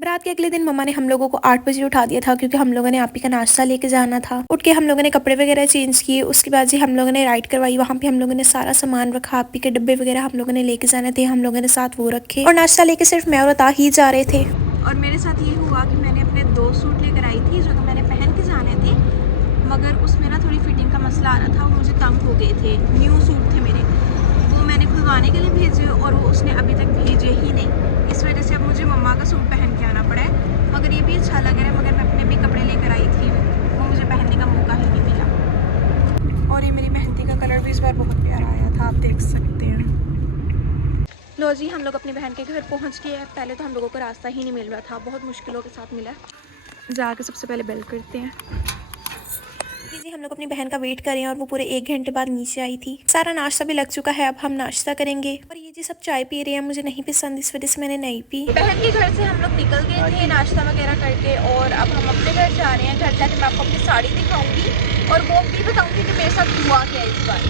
रात के अगले दिन मम्मा ने हम लोगों को 8 बजे उठा दिया था क्योंकि हम लोगों ने आप ही का नाश्ता लेके जाना था। उठ के हम लोगों ने कपड़े वगैरह चेंज किए। उसके बाद जी हम लोगों ने राइड करवाई। वहाँ पे हम लोगों ने सारा सामान रखा। आप ही के डब्बे वगैरह हम लोगों ने लेके जाने थे, हम लोगों ने साथ वो रखे और नाश्ता लेके सिर्फ मैं और अता ही जा रहे थे। और मेरे साथ ये हुआ कि मैंने अपने 2 सूट लेकर आई थी जो तो मैंने पहन के जाने थे, मगर उसमें ना थोड़ी फिटिंग का मसला आ रहा था और मुझे तंग हो गए थे। न्यू सूट थे मेरे, वो मैंने खुलवाने के लिए भेजे और वो उसने अभी तक भेजे ही नहीं। इस वजह से अब मुझे मम्मा का सूट पहन के आना पड़ा है। मगर ये भी अच्छा लग रहा है, मगर मैं अपने भी कपड़े लेकर आई थी, वो मुझे पहनने का मौका ही नहीं मिला। और ये मेरी मेहंदी का कलर भी इस बार बहुत प्यारा आया था, आप देख सकते हैं। लो जी, हम लोग अपनी बहन के घर पहुंच गए हैं। पहले तो हम लोगों को रास्ता ही नहीं मिल रहा था, बहुत मुश्किलों के साथ मिला। जाके सबसे पहले बेल करते हैं। जी हम लोग अपनी बहन का वेट कर रहे हैं और वो पूरे 1 घंटे बाद नीचे आई थी। सारा नाश्ता भी लग चुका है, अब हम नाश्ता करेंगे। और ये जी सब चाय पी रहे हैं, मुझे नहीं पसंद, इस वजह से मैंने नहीं पी। बहन के घर से हम लोग निकल गए थे नाश्ता वगैरह करके और अब हम अपने घर जा रहे हैं। घर जाके मैं आपको अपनी साड़ी दिखाऊंगी और वो भी बताऊंगी कि मेरे साथ हुआ क्या इस बार।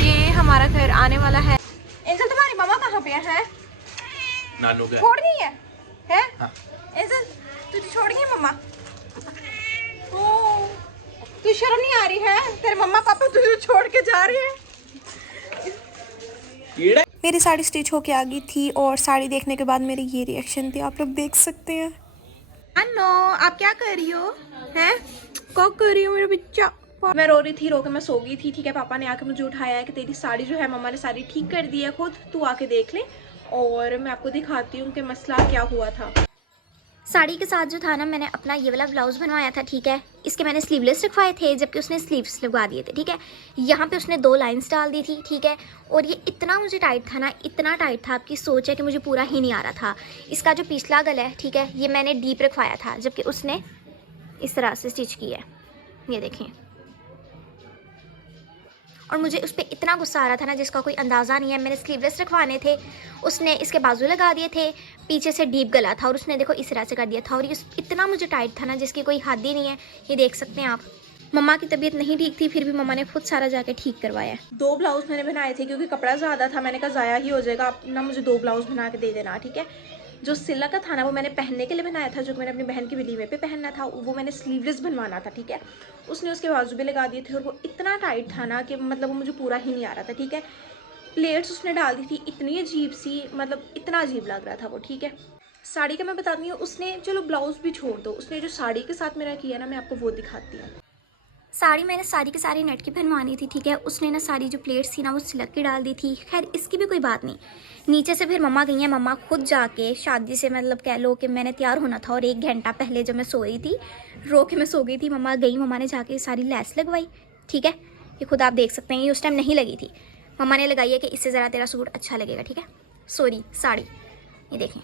ये हमारा घर आने वाला है। इंजल, तुम्हारी मम्मा कहाँ पे है? नानू के छोड़ गई है? हाँ। इंजल, तुझे छोड़ गई मम्मा? तुझे शर्म नहीं आ रही है? तेरे मम्मा पापा तुझे छोड़ के जा रहे हैं। मेरी साड़ी स्टिच होके आ गई थी और साड़ी देखने के बाद मेरे ये रिएक्शन थे, आप लोग देख सकते हैं। अन्नो, आप क्या कर रही हो? हैं? क्या कर रही हो मेरा बच्चा? मैं रो रही थी, रो के मैं सो गई थी। ठीक है, पापा ने आके मुझे उठाया है कि तेरी साड़ी जो है मम्मा ने सारी ठीक कर दी है, खुद तू आके देख ले और मैं आपको दिखाती हूँ कि मसला क्या हुआ था। साड़ी के साथ जो था ना, मैंने अपना ये वाला ब्लाउज़ बनवाया था, ठीक है। इसके मैंने स्लीवलेस रखवाए थे जबकि उसने स्लीव्स लगवा दिए थे, ठीक है। यहाँ पे उसने 2 लाइंस डाल दी थी, ठीक है। और ये इतना मुझे टाइट था ना, इतना टाइट था, आपकी सोच है कि मुझे पूरा ही नहीं आ रहा था। इसका जो पिछला गला है, ठीक है, ये मैंने डीप रखवाया था जबकि उसने इस तरह से स्टिच किया है, ये देखें। और मुझे उस पर इतना गुस्सा आ रहा था ना जिसका कोई अंदाज़ा नहीं है। मैंने स्लीवलेस रखवाने थे, उसने इसके बाजू लगा दिए थे, पीछे से डीप गला था और उसने देखो इस तरह से कर दिया था। और ये इतना मुझे टाइट था ना जिसकी कोई हद ही नहीं है, ये देख सकते हैं आप। मम्मा की तबीयत नहीं ठीक थी, फिर भी मम्मा ने खुद सारा जाके ठीक करवाया। 2 ब्लाउज मैंने बनाए थे क्योंकि कपड़ा ज़्यादा था, मैंने कहा ज़ाया ही हो जाएगा, आप ना मुझे 2 ब्लाउज बना के दे देना, ठीक है। जो सिला का था ना वो मैंने पहनने के लिए बनाया था, जो मैंने अपनी बहन की वलीमे पे पहनना था वो मैंने स्लीवलेस बनवाना था, ठीक है। उसने उसके बाजू भी लगा दिए थे और वो इतना टाइट था ना कि मतलब वो मुझे पूरा ही नहीं आ रहा था, ठीक है। प्लेट्स उसने डाल दी थी इतनी अजीब सी, मतलब इतना अजीब लग रहा था वो, ठीक है। साड़ी का मैं बताती हूँ, उसने चलो ब्लाउज भी छोड़ दो, उसने जो साड़ी के साथ मेरा किया ना, मैं आपको वो दिखाती हूँ। साड़ी मैंने सारी की सारी नेट की बनवानी थी, ठीक है। उसने ना सारी जो प्लेट्स थी ना वो सिलक की डाल दी थी। खैर इसकी भी कोई बात नहीं। नीचे से फिर मम्मा गई हैं, मम्मा खुद जाके शादी से मतलब कह लो कि मैंने तैयार होना था और 1 घंटा पहले जब मैं सो रही थी, रो के मैं सो गई थी, मम्मा गई, मम्मा ने जाके सारी लैस लगवाई, ठीक है। ये खुद आप देख सकते हैं, ये उस टाइम नहीं लगी थी, मम्मा ने लगाई है कि इससे ज़रा तेरा सूट अच्छा लगेगा, ठीक है। सॉरी साड़ी, ये देखें।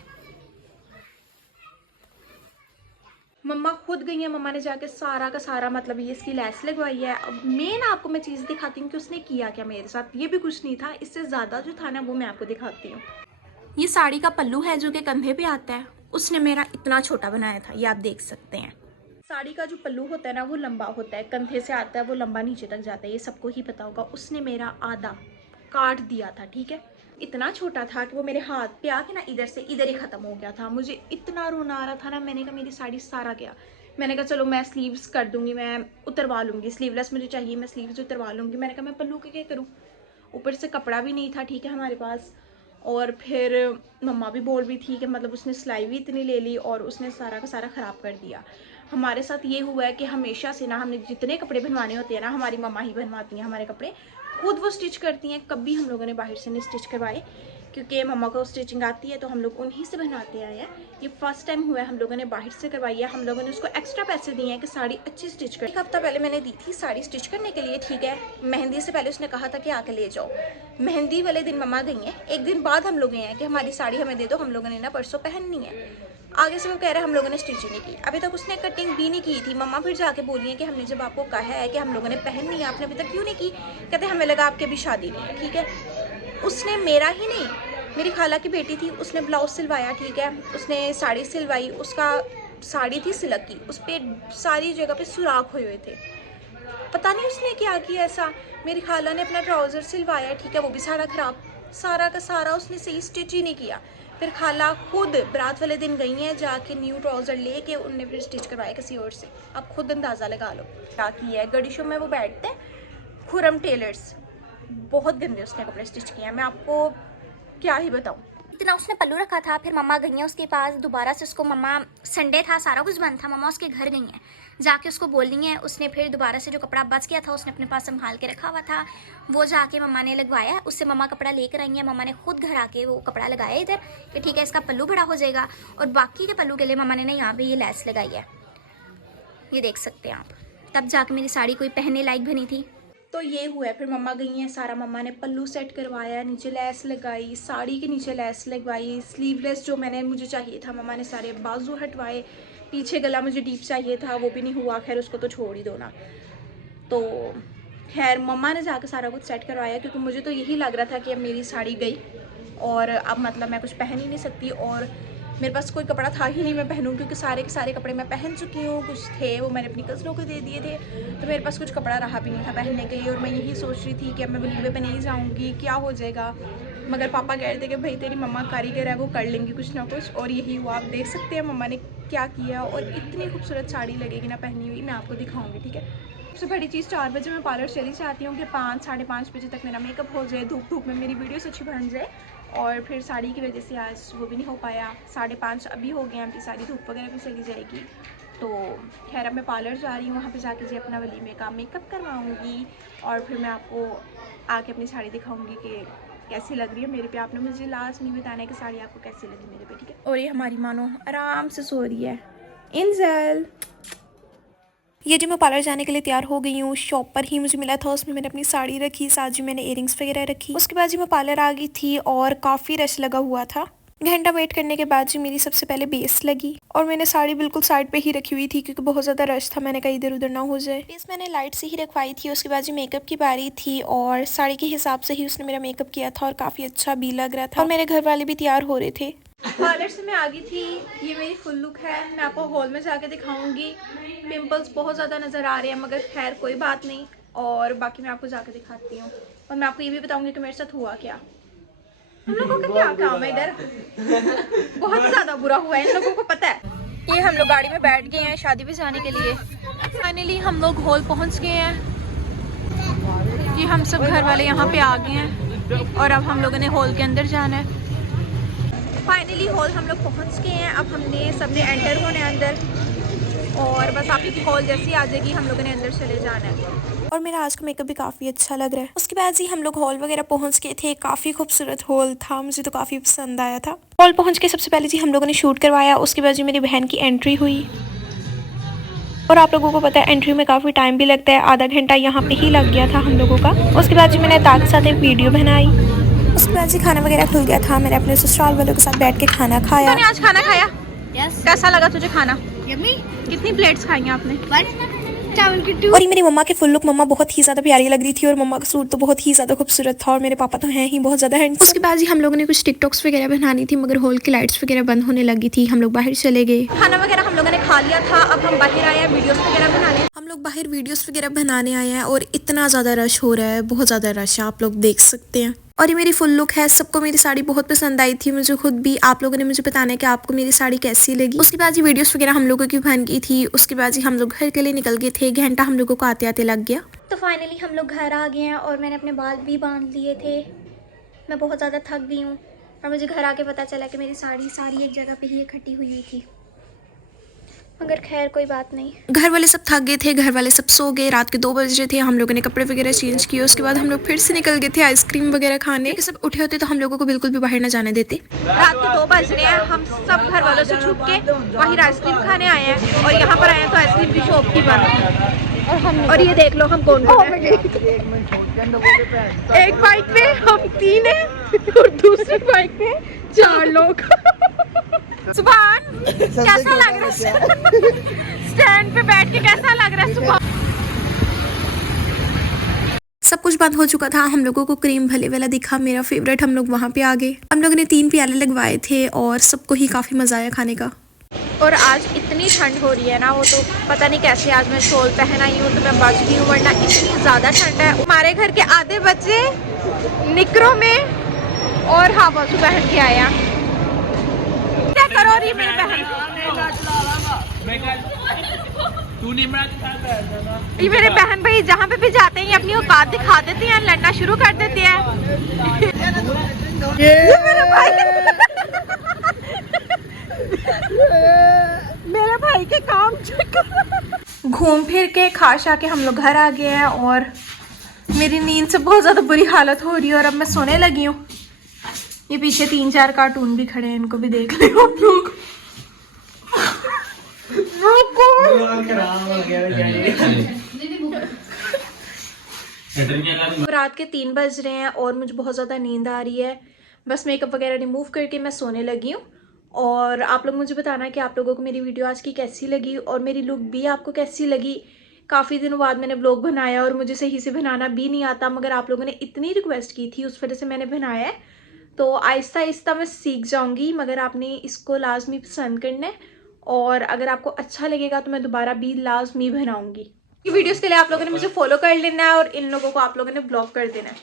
मम्मा खुद गई है, मम्मा ने जाके सारा का सारा मतलब ये इसकी लैस लगवाई है। अब मेन आपको मैं चीज़ दिखाती हूँ कि उसने किया क्या मेरे साथ। ये भी कुछ नहीं था, इससे ज़्यादा जो था ना वो मैं आपको दिखाती हूँ। ये साड़ी का पल्लू है जो कि कंधे पे आता है, उसने मेरा इतना छोटा बनाया था, ये आप देख सकते हैं। साड़ी का जो पल्लू होता है ना वो लंबा होता है, कंधे से आता है वो लंबा नीचे तक जाता है, ये सबको ही पता होगा। उसने मेरा आधा काट दिया था, ठीक है। इतना छोटा था कि वो मेरे हाथ पे आके ना इधर से इधर ही ख़त्म हो गया था। मुझे इतना रोना आ रहा था ना, मैंने कहा मेरी साड़ी सारा गया। मैंने कहा चलो मैं स्लीव्स कर दूंगी, मैं उतरवा लूँगी, स्लीवलेस मुझे चाहिए, मैं स्लीव्स उतरवा लूँगी। मैंने कहा मैं पल्लू के क्या करूँ, ऊपर से कपड़ा भी नहीं था, ठीक है, हमारे पास। और फिर मम्मा भी बोल रही थी कि मतलब उसने सिलाई भी इतनी ले ली और उसने सारा का सारा ख़राब कर दिया। हमारे साथ ये हुआ है कि हमेशा से ना हमने जितने कपड़े बनवाने होते हैं ना, हमारी मम्मा ही बनवाती हैं हमारे कपड़े, खुद वो स्टिच करती हैं। कभी हम लोगों ने बाहर से नहीं स्टिच करवाए क्योंकि मम्मा को स्टिचिंग आती है तो हम लोग उन्हीं से बनवाते आए हैं। ये फर्स्ट टाइम हुआ है हम लोगों ने बाहर से करवाई है। हम लोगों ने उसको एक्स्ट्रा पैसे दिए हैं कि साड़ी अच्छी स्टिच कर। 1 हफ्ता पहले मैंने दी थी साड़ी स्टिच करने के लिए, ठीक है। मेहंदी से पहले उसने कहा था कि आके ले जाओ। मेहंदी वाले दिन मम्मा गई हैं, 1 दिन बाद हम लोग गए हैं कि हमारी साड़ी हमें दे दो, हम लोगों ने ना परसों पहननी है। आगे से वो कह रहे हैं हम लोगों ने स्टिचिंग नहीं की, अभी तक उसने कटिंग भी नहीं की थी। मम्मा फिर जाके बोली है कि हमने जब आपको कहा है कि हम लोगों ने पहननी है, आपने अभी तक क्यों नहीं की? कहते हमें लगा आपकी अभी शादी नहीं है, ठीक है। उसने मेरा ही नहीं, मेरी खाला की बेटी थी, उसने ब्लाउज सिलवाया, ठीक है, उसने साड़ी सिलवाई। उसका साड़ी थी सिल्क की, उस पर सारी जगह पे सुराख हुए हुए थे, पता नहीं उसने क्या किया ऐसा। मेरी खाला ने अपना ट्राउज़र सिलवाया, ठीक है, वो भी सारा ख़राब, सारा का सारा उसने सही स्टिच ही नहीं किया। फिर खाला खुद बारात वाले दिन गई हैं, जाके न्यू ट्राउज़र लेके उनने फिर स्टिच करवाया किसी और से। आप खुद अंदाज़ा लगा लो क्या किया है। गड़ी शो में वो बैठते हैं, खुरम टेलर्स, बहुत गंदे उसने कपड़े स्टिच किए हैं, मैं आपको क्या ही बताऊँ। इतना उसने पल्लू रखा था। फिर मम्मा गई हैं उसके पास दोबारा से, उसको मम्मा संडे था, सारा कुछ बंद था, मम्मा उसके घर गई हैं, जाके उसको बोलनी है। उसने फिर दोबारा से जो कपड़ा बच गया था उसने अपने पास संभाल के रखा हुआ था, वो जाके मम्मा ने लगवाया। उससे मम्मा कपड़ा लेकर आई है, मम्मा ने खुद घर आके वो कपड़ा लगाया इधर कि ठीक है इसका पल्लू बड़ा हो जाएगा। और बाकी के पल्लू के लिए मम्मा ने ना यहाँ पे ये लैस लगाई है, ये देख सकते हैं आप। तब जाके मेरी साड़ी कोई पहनने लायक बनी थी। तो ये हुआ है। फिर मम्मा गई हैं, सारा मम्मा ने पल्लू सेट करवाया, नीचे लेस लगाई, साड़ी के नीचे लेस लगवाई, स्लीवलेस जो मुझे चाहिए था मम्मा ने सारे बाजू हटवाए, पीछे गला मुझे डीप चाहिए था वो भी नहीं हुआ, खैर उसको तो छोड़ ही दो ना। तो खैर मम्मा ने जाकर सारा कुछ सेट करवाया, क्योंकि मुझे तो यही लग रहा था कि अब मेरी साड़ी गई और अब मतलब मैं कुछ पहन ही नहीं सकती, और मेरे पास कोई कपड़ा था ही नहीं मैं पहनूं, क्योंकि सारे के सारे कपड़े मैं पहन चुकी हूँ। कुछ थे वो मैंने अपनी कज़नों को दे दिए थे, तो मेरे पास कुछ कपड़ा रहा भी नहीं था पहनने के लिए। और मैं यही सोच रही थी कि अब मैं वलीमे पे नहीं जाऊँगी, क्या हो जाएगा। मगर पापा कह रहे थे कि भाई तेरी मम्मा कारीगर है, वो कर लेंगी कुछ ना कुछ, और यही हुआ। आप देख सकते हैं मम्मा ने क्या किया, और इतनी खूबसूरत साड़ी लगेगी ना पहनी हुई, मैं आपको दिखाऊँगी, ठीक है। सबसे बड़ी चीज़ 4 बजे मैं पार्लर चली जाती हूँ कि 5 साढ़े 5 बजे तक मेरा मेकअप हो जाए, धूप में मेरी वीडियोस अच्छी बन जाए। और फिर साड़ी की वजह से आज वो भी नहीं हो पाया, 5:30 अभी हो गए, अभी सारी धूप वगैरह भी चली जाएगी। तो खैर अब मैं पार्लर जा रही हूँ, वहाँ पे जाके जी अपना वलीमे का मेकअप करवाऊँगी, और फिर मैं आपको आके अपनी साड़ी दिखाऊँगी कि कैसी लग रही है मेरे पे। आपने मुझे लास्ट नहीं बताना है कि साड़ी आपको कैसी लगी मेरे पे, ठीक है। और ये हमारी मानो आराम से सो रही है, इंजल। ये जो मैं पार्लर जाने के लिए तैयार हो गई हूँ, शॉप पर ही मुझे मिला था, उसमें मैंने अपनी साड़ी रखी, साथ जी मैंने इयरिंग्स वगैरह रखी। उसके बाद जी मैं पार्लर आ गई थी और काफ़ी रश लगा हुआ था। घंटा वेट करने के बाद जी मेरी सबसे पहले बेस लगी, और मैंने साड़ी बिल्कुल साइड पे ही रखी हुई थी क्योंकि बहुत ज़्यादा रश था, मैंने कहा इधर उधर ना हो जाए। बेस मैंने लाइट से ही रखवाई थी। उसके बाद जी मेकअप की बारी थी, और साड़ी के हिसाब से ही उसने मेरा मेकअप किया था और काफ़ी अच्छा भी लग रहा था, और मेरे घर वाले भी तैयार हो रहे थे। पार्लर से मैं आ गई थी, ये मेरी फुल लुक है, मैं आपको हॉल में जाके दिखाऊंगी। पिंपल्स बहुत ज़्यादा नज़र आ रहे हैं, मगर खैर कोई बात नहीं, और बाकी मैं आपको जाके दिखाती हूँ। और मैं आपको ये भी बताऊंगी कि मेरे साथ हुआ क्या। हम लोगों का क्या काम है इधर, बहुत ज़्यादा बुरा हुआ है इन लोगों को, पता है। ये हम लोग गाड़ी में बैठ गए हैं शादी पे जाने के लिए। फाइनली हम लोग हॉल पहुँच गए हैं, ये हम सब घर वाले यहाँ पे आ गए हैं, और अब हम लोगों ने हॉल के अंदर जाना है। फाइनली हॉल हम लोग पहुंच गए हैं, अब हमने सबने एंटर होने अंदर, और बस आपकी कॉल जैसी आ जाएगी हम लोगों ने अंदर चले जाना है। और मेरा आज का मेकअप भी काफ़ी अच्छा लग रहा है। उसके बाद जी हम लोग हॉल वगैरह पहुंच गए थे, काफ़ी खूबसूरत हॉल था, मुझे तो काफ़ी पसंद आया था। हॉल पहुंच के सबसे पहले जी हम लोगों ने शूट करवाया, उसके बाद जी मेरी बहन की एंट्री हुई, और आप लोगों को पता है एंट्री में काफ़ी टाइम भी लगता है, आधा घंटा यहाँ पे ही लग गया था हम लोगों का। उसके बाद जी मैंने ताक के साथ एक वीडियो बनाई। उसके बाद जी खाना वगैरह खुल गया था, मैंने अपने ससुराल वालों के साथ बैठ के खाना खाया। तूने आज खाना खाया? Yes. कैसा लगा तुझे खाना? Yummy. कितनी प्लेट्स खाई हैं आपने? चावल की 2। और ये मेरी मम्मा के फुल लुक, मम्मा बहुत ही ज़्यादा प्यारी लग रही थी, और मम्मा का सूट तो बहुत ही ज़्यादा खूबसूरत था, और मेरे पापा तो हैं ही बहुत ज़्यादा हैंडसम। उसके बाद जी हम लोगों ने कुछ टिकटॉक्स वगैरह बनानी थी, मगर हॉल की लाइट्स वगैरह बंद होने लगी थी, हम लोग बाहर चले गए। खाना वगैरह हम लोगों ने खा लिया था, अब हम बाहर आए हैं वीडियोस वगैरह बनाने। हम लोग बाहर वीडियोस वगैरह बनाने आए हैं, और इतना ज़्यादा रश हो रहा है, बहुत ज़्यादा रश है, आप लोग देख सकते हैं। और ये मेरी फुल लुक है, सबको मेरी साड़ी बहुत पसंद आई थी, मुझे खुद भी। आप लोगों ने मुझे बताना है कि आपको मेरी साड़ी कैसी लगी। उसके बाद जी वीडियोस वगैरह हम लोगों की बन गई थी, उसके बाद जी हम लोग घर के लिए निकल गए थे, घंटा हम लोगों को आते आते लग गया। तो फाइनली हम लोग घर आ गए हैं, और मैंने अपने बाल भी बांध लिए थे, मैं बहुत ज़्यादा थक गई हूँ, और मुझे घर आके पता चला कि मेरी साड़ी सारी एक जगह पे ही इकट्ठी हुई थी, मगर खैर कोई बात नहीं। घर वाले सब थक गए थे, घर वाले सब सो गए, रात के 2 बज रहे थे, हम लोगों ने कपड़े वगैरह चेंज किए। उसके बाद हम लोग फिर से निकल गए थे आइसक्रीम वगैरह खाने, क्योंकि सब उठे होते तो हम लोगों को बिल्कुल भी बाहर ना जाने देते। रात के 2 बज रहे हैं, हम सब घर वालों से छुप के बाहर आइसक्रीम खाने आए हैं, और यहाँ पर आए हैं तो आइसक्रीम की शॉप की बंद है। और ये देख लो हम कौन कौन है। एक बाइक पे हम 3 हैं, और दूसरी बाइक पे 4 लोग। सुभान कैसा लग रहा है स्टैंड पे बैठ के, कैसा लग रहा है सुभान? सब कुछ बंद हो चुका था, हम लोगों को क्रीम भले वाला दिखा, मेरा फेवरेट, हम लोग वहाँ पे आ गए। हम लोगों ने 3 प्याले लगवाए थे, और सबको ही काफ़ी मज़ा आया खाने का। और आज इतनी ठंड हो रही है ना, वो तो पता नहीं कैसे आज मैं शॉल पहन आई हूँ, तो मैं बच गई हूँ, वरना इतनी ज़्यादा ठंड है। हमारे घर के आधे बच्चे निकरों में और हाफ बाजू पहन के आया, चेक करो और ये मेरी बहन, तू निमरा के साथ बैठा था। ये मेरे बहन भाई जहाँ पे भी जाते हैं ये अपनी औकात दिखा देते हैं, लड़ना शुरू कर देते हैं। ये मेरे भाई मेरे भाई के काम चेक करो। घूम फिर के खा शा के हम लोग घर आ गए हैं और मेरी नींद से बहुत ज़्यादा बुरी हालत हो रही है और अब मैं सोने लगी हूँ। ये पीछे 3-4 कार्टून भी खड़े हैं, इनको भी देख लो आप लोग। रात के 3 बज रहे हैं और मुझे बहुत ज़्यादा नींद आ रही है। बस मेकअप वगैरह रिमूव करके मैं सोने लगी हूँ। और आप लोग मुझे बताना कि आप लोगों को मेरी वीडियो आज की कैसी लगी और मेरी लुक भी आपको कैसी लगी। काफ़ी दिनों बाद मैंने व्लॉग बनाया और मुझे सही से बनाना भी नहीं आता, मगर आप लोगों ने इतनी रिक्वेस्ट की थी उस वजह से मैंने बनाया है। तो आहिस्ता आहिस्ता मैं सीख जाऊँगी, मगर आपने इसको लाजमी पसंद करना है और अगर आपको अच्छा लगेगा तो मैं दोबारा भी लाजमी बनाऊँगी। वीडियोस के लिए आप लोगों ने मुझे फॉलो कर लेना है और इन लोगों को आप लोगों ने ब्लॉक कर देना है।